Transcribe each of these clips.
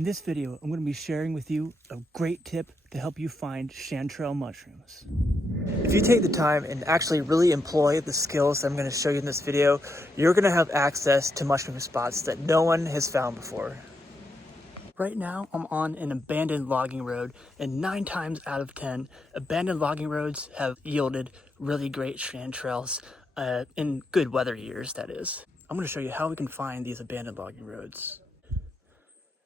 In this video, I'm going to be sharing with you a great tip to help you find chanterelle mushrooms. If you take the time and actually really employ the skills that I'm going to show you in this video, you're going to have access to mushroom spots that no one has found before. Right now, I'm on an abandoned logging road, and 9 times out of 10, abandoned logging roads have yielded really great chanterelles in good weather years, that is. I'm going to show you how we can find these abandoned logging roads.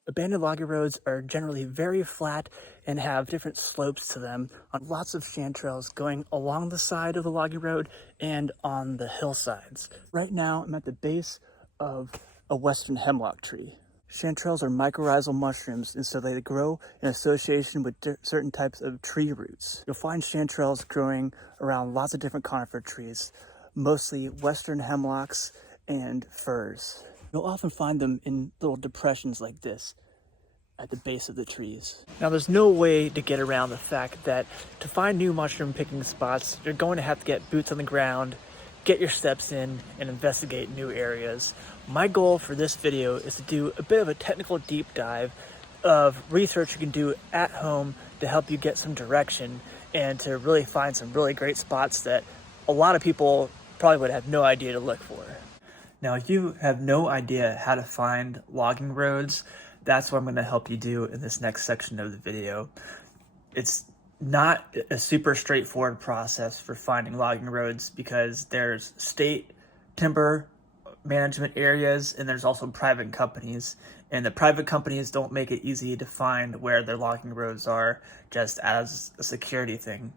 Abandoned logging roads are generally very flat and have different slopes to them, on lots of chanterelles going along the side of the logging road and on the hillsides. Right now, I'm at the base of a western hemlock tree. Chanterelles are mycorrhizal mushrooms, and so they grow in association with certain types of tree roots. You'll find chanterelles growing around lots of different conifer trees, mostly western hemlocks and firs. You'll often find them in little depressions like this at the base of the trees. Now, there's no way to get around the fact that to find new mushroom picking spots, you're going to have to get boots on the ground, get your steps in, and investigate new areas. My goal for this video is to do a bit of a technical deep dive of research you can do at home to help you get some direction and to really find some really great spots that a lot of people probably would have no idea to look for. Now, if you have no idea how to find logging roads, that's what I'm going to help you do in this next section of the video. It's not a super straightforward process for finding logging roads because there's state timber management areas and there's also private companies. And the private companies don't make it easy to find where their logging roads are just as a security thing.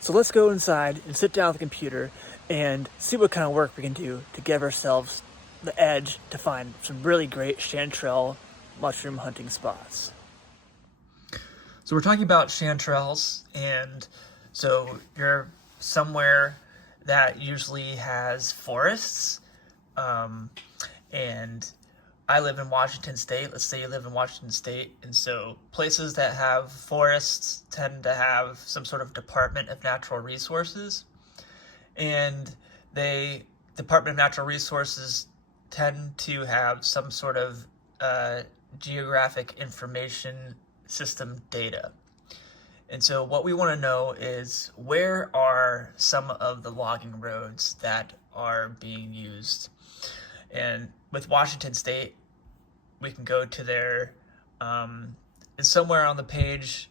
So let's go inside and sit down at the computer and see what kind of work we can do to give ourselves the edge to find some really great chanterelle mushroom hunting spots. So we're talking about chanterelles, and so you're somewhere that usually has forests, and I live in Washington State. Let's say you live in Washington State, and so places that have forests tend to have some sort of Department of Natural Resources, and Department of Natural Resources tend to have some sort of geographic information system data. And so what we want to know is, where are some of the logging roads that are being used? And with Washington State, we can go to their, and somewhere on the page,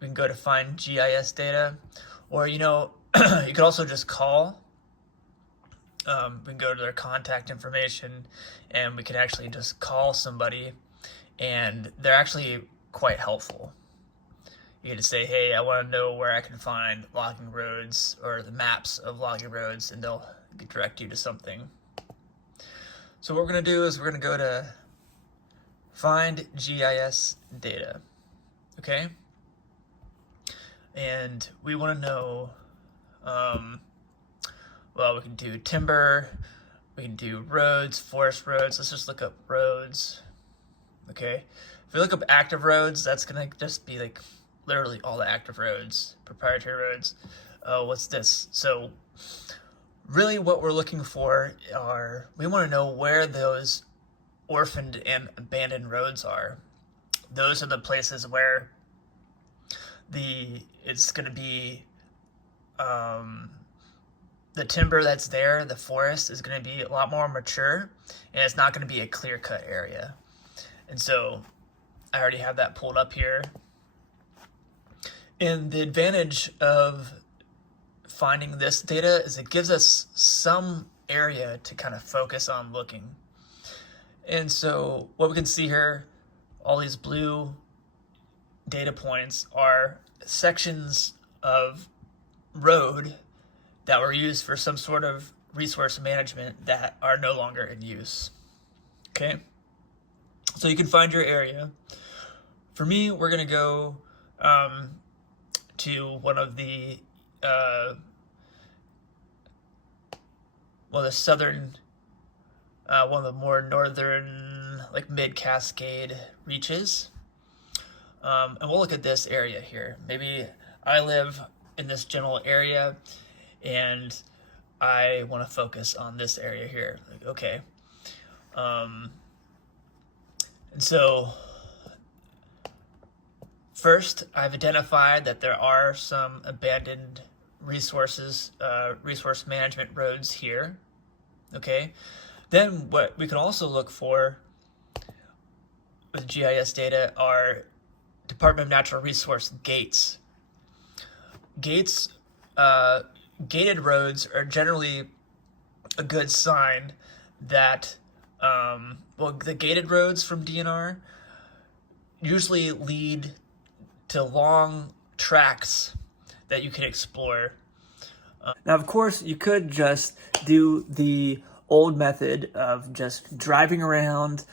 we can go to find GIS data, or, you could also just call. We can go to their contact information and we can actually just call somebody, and they're actually quite helpful. You can just say, hey, I want to know where I can find logging roads or the maps of logging roads, and they'll direct you to something. So what we're going to do is we're going to go to find GIS data, okay? And we want to know, well, we can do timber, we can do roads, forest roads. Let's just look up roads, okay? If we look up active roads, that's going to just be like literally all the active roads, proprietary roads. What's this? So really what we're looking for we want to know where those orphaned and abandoned roads are. Those are the places where it's going to be, the timber that's there, the forest is going to be a lot more mature, and it's not going to be a clear-cut area. And so I already have that pulled up here. And the advantage of finding this data is it gives us some area to kind of focus on looking. And so what we can see here, all these blue data points are sections of road that were used for some sort of resource management that are no longer in use. Okay? So you can find your area. For me, we're going to go to one of the southern, one of the more northern, like mid-Cascade reaches. And we'll look at this area here. Maybe I live in this general area and I want to focus on this area here. Like, okay. And so First, I've identified that there are some abandoned resource management roads here. Okay. Then what we can also look for with GIS data are Department of Natural Resource gates. Gates, gated roads are generally a good sign that, the gated roads from DNR usually lead to long tracks that you can explore. Now, of course, you could just do the old method of just driving around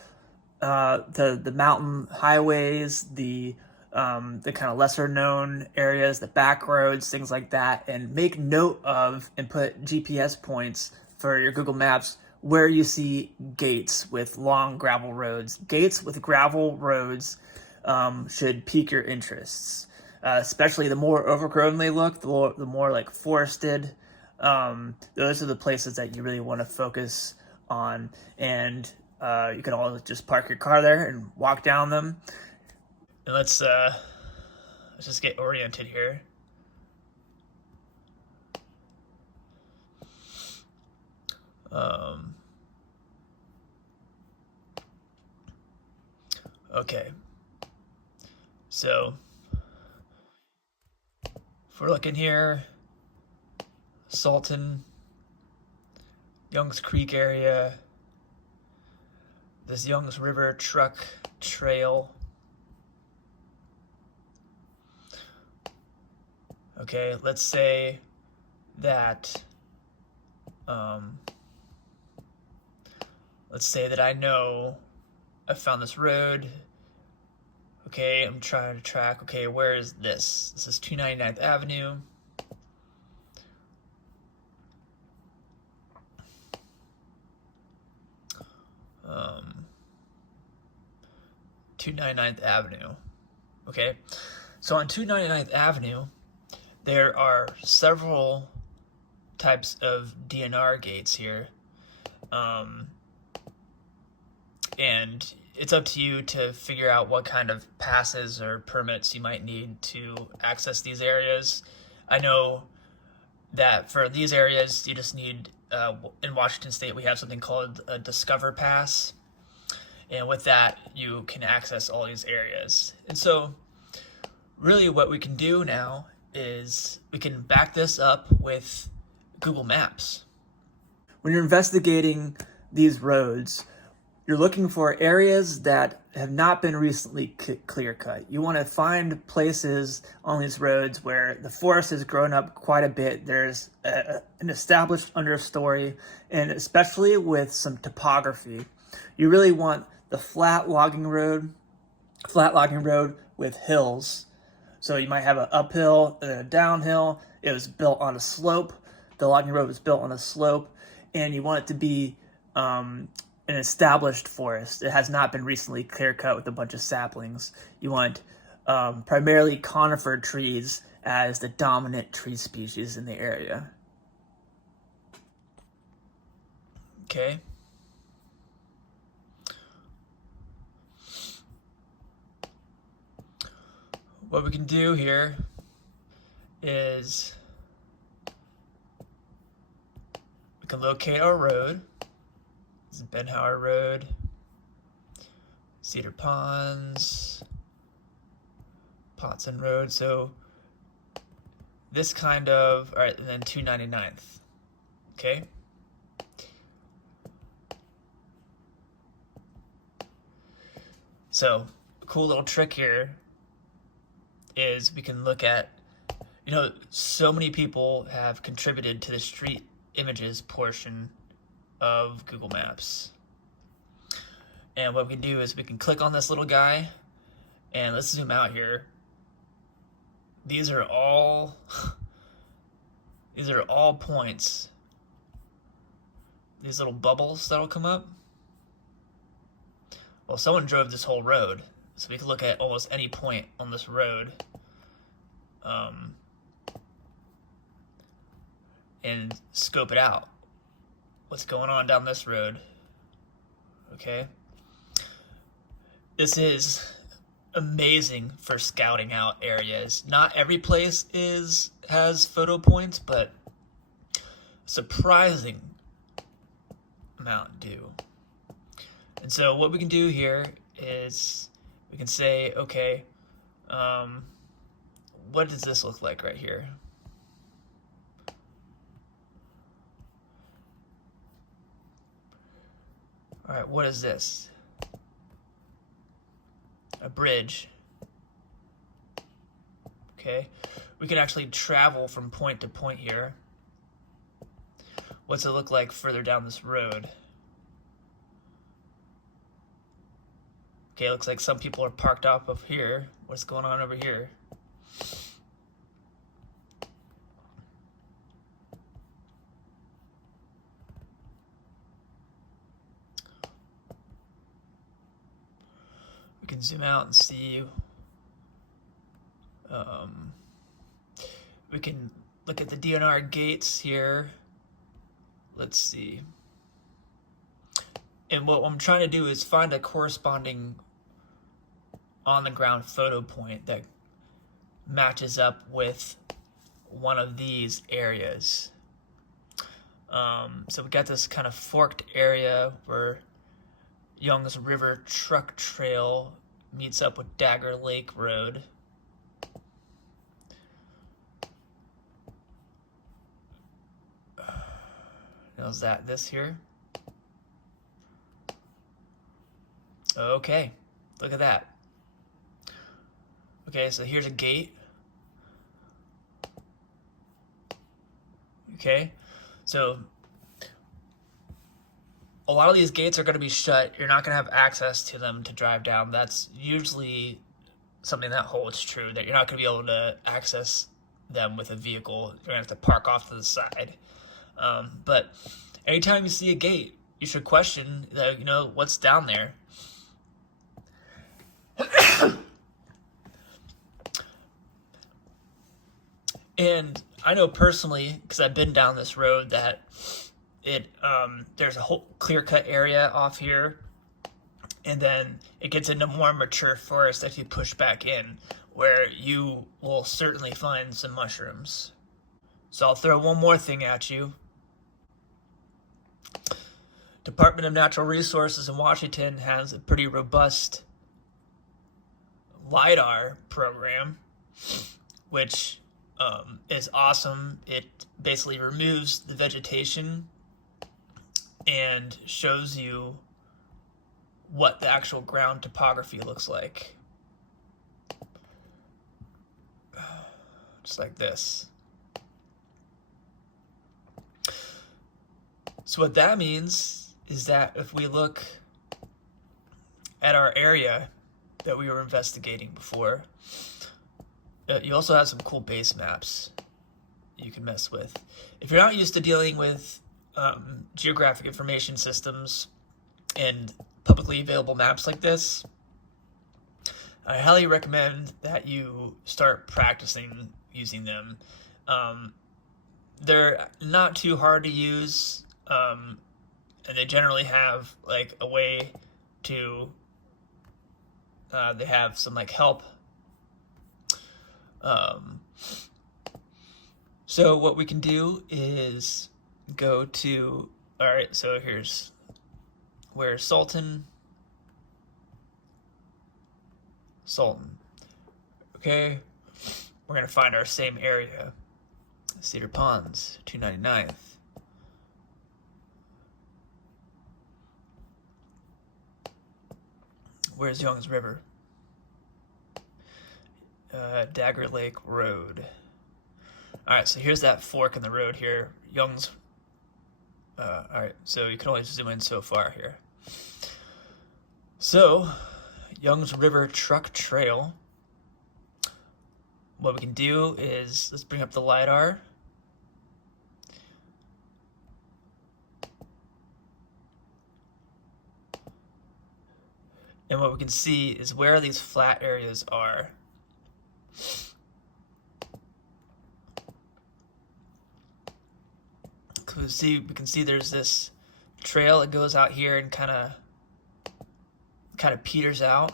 the mountain highways, the kind of lesser known areas, the back roads, things like that, and make note of and put GPS points for your Google Maps where you see gates with long gravel roads. Gates with gravel roads should pique your interests. Especially the more overgrown they look, the more like forested. Those are the places that you really want to focus on, and you can all just park your car there and walk down them. And let's just get oriented here. Okay, so if we're looking here, Salton, Youngs Creek area, this Youngs River Truck Trail. Okay, let's say that I know I found this road. Okay, I'm trying to track, okay, where is this? This is 299th Avenue. Um, 299th Avenue. Okay, so on 299th Avenue, there are several types of DNR gates here. And it's up to you to figure out what kind of passes or permits you might need to access these areas. I know that for these areas, you just need, in Washington State, we have something called a Discover Pass. And with that, you can access all these areas. And so really what we can do now is we can back this up with Google Maps. When you're investigating these roads, you're looking for areas that have not been recently clear-cut. You want to find places on these roads where the forest has grown up quite a bit. There's an established understory, and especially with some topography. You really want the flat logging road with hills. So you might have an uphill and a downhill. It was built on a slope. The logging road was built on a slope, and you want it to be an established forest. It has not been recently clear-cut with a bunch of saplings. You want primarily conifer trees as the dominant tree species in the area. Okay. What we can do here is we can locate our road. This is Benhauer Road, Cedar Ponds, Potson Road. So this kind of, all right, and then 299th. Okay. So a cool little trick here is we can look at, so many people have contributed to the street images portion of Google Maps. And what we can do is we can click on this little guy, and let's zoom out here. These are all points. These little bubbles that'll come up. Well, someone drove this whole road, so we can look at almost any point on this road. And scope it out. What's going on down this road? Okay. This is amazing for scouting out areas. Not every place has photo points, but surprising amount do. And so what we can do here is we can say, okay, what does this look like right here? All right, what is this? A bridge. Okay, we can actually travel from point to point here. What's it look like further down this road? Okay, it looks like some people are parked off of here. What's going on over here? We can zoom out and see. We can look at the DNR gates here. Let's see. And what I'm trying to do is find a corresponding on-the-ground photo point that matches up with one of these areas. So we got this kind of forked area where Young's River Truck Trail meets up with Dagger Lake Road. Now is that this here? Okay, look at that. Okay, so here's a gate. Okay, so a lot of these gates are going to be shut. You're not going to have access to them to drive down. That's usually something that holds true, that you're not going to be able to access them with a vehicle. You're going to have to park off to the side. But anytime you see a gate, you should question that, what's down there. And I know personally, because I've been down this road, that there's a whole clear-cut area off here, and then it gets into more mature forest that you push back in, where you will certainly find some mushrooms. So I'll throw one more thing at you. Department of Natural Resources in Washington has a pretty robust LiDAR program, which is awesome. It basically removes the vegetation and shows you what the actual ground topography looks like. Just like this. So what that means is that if we look at our area that we were investigating before, you also have some cool base maps you can mess with. If you're not used to dealing with geographic information systems and publicly available maps like this, I highly recommend that you start practicing using them. They're not too hard to use, and they generally have like a way to, they have some like help. So what we can do is go to, all right, so here's where Sultan. Okay, we're gonna find our same area. Cedar Ponds, 299th. Where's Young's River? Dagger Lake Road. All right, so here's that fork in the road here. Young's. All right, so you can only zoom in so far here. So, Young's River Truck Trail. What we can do is, let's bring up the LiDAR. And what we can see is where these flat areas are. We can see there's this trail that goes out here and kind of peters out,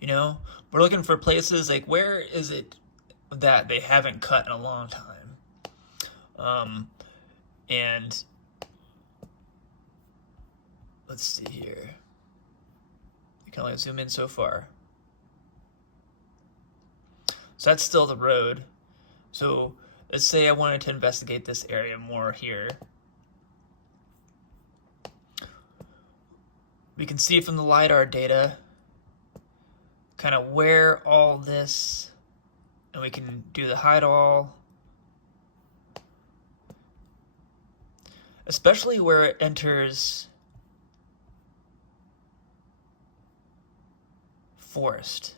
You know, we're looking for places like, where is it that they haven't cut in a long time? And let's see here. You can only zoom in so far. So that's still the road. So let's say I wanted to investigate this area more here. We can see from the LiDAR data kind of where all this, and we can do the hide all, especially where it enters forest.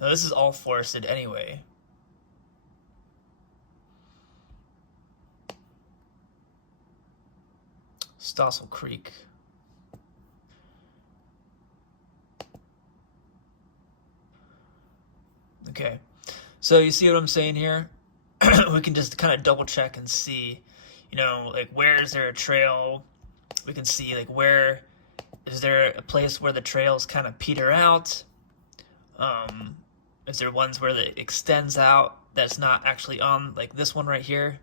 Now this is all forested anyway. Stossel Creek. Okay, so you see what I'm saying here? We can just kind of double check and see, you know, like, where is there a trail? We can see, like, where is there a place where the trails kind of peter out? Is there ones where it extends out that's not actually on, like this one right here?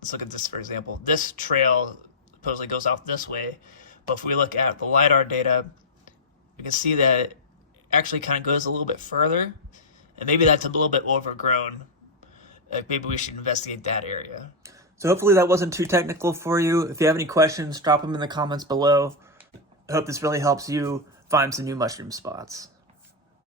Let's look at this, for example. This trail supposedly goes out this way, but if we look at the LiDAR data, we can see that it actually kind of goes a little bit further, and maybe that's a little bit overgrown. Like, maybe we should investigate that area. So hopefully that wasn't too technical for you. If you have any questions, drop them in the comments below. I hope this really helps you find some new mushroom spots.